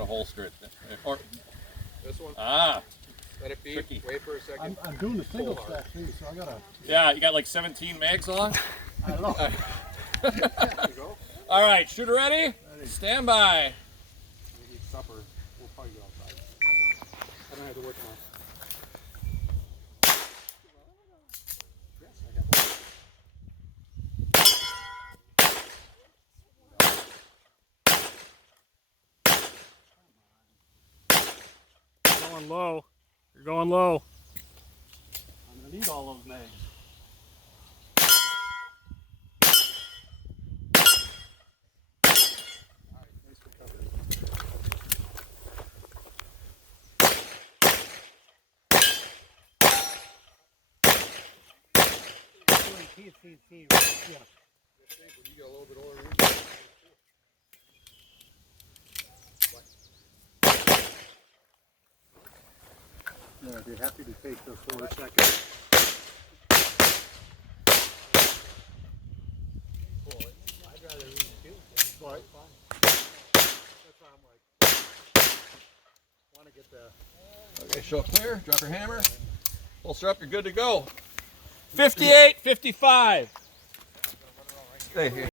Gotta holster it. Or, This one? ah. Let it be. Tricky. Wait for a second. I'm doing the single stack too, so I gotta. Yeah, you got like 17 mags on? I don't know. There you go. All right, shooter ready? Stand by. We eat supper. We'll probably go outside. I don't have to work tomorrow. Yes, I got that. Going low. You're going low. I'm gonna need all those mags. Yeah. When you get a little bit older, Yeah, I'd be happy to take this for a second. I'd rather read too. Right. That's why I'm like, want to get the. Okay, show clear. Drop your hammer. Holster up. You're good to go. 58, 55. Stay here.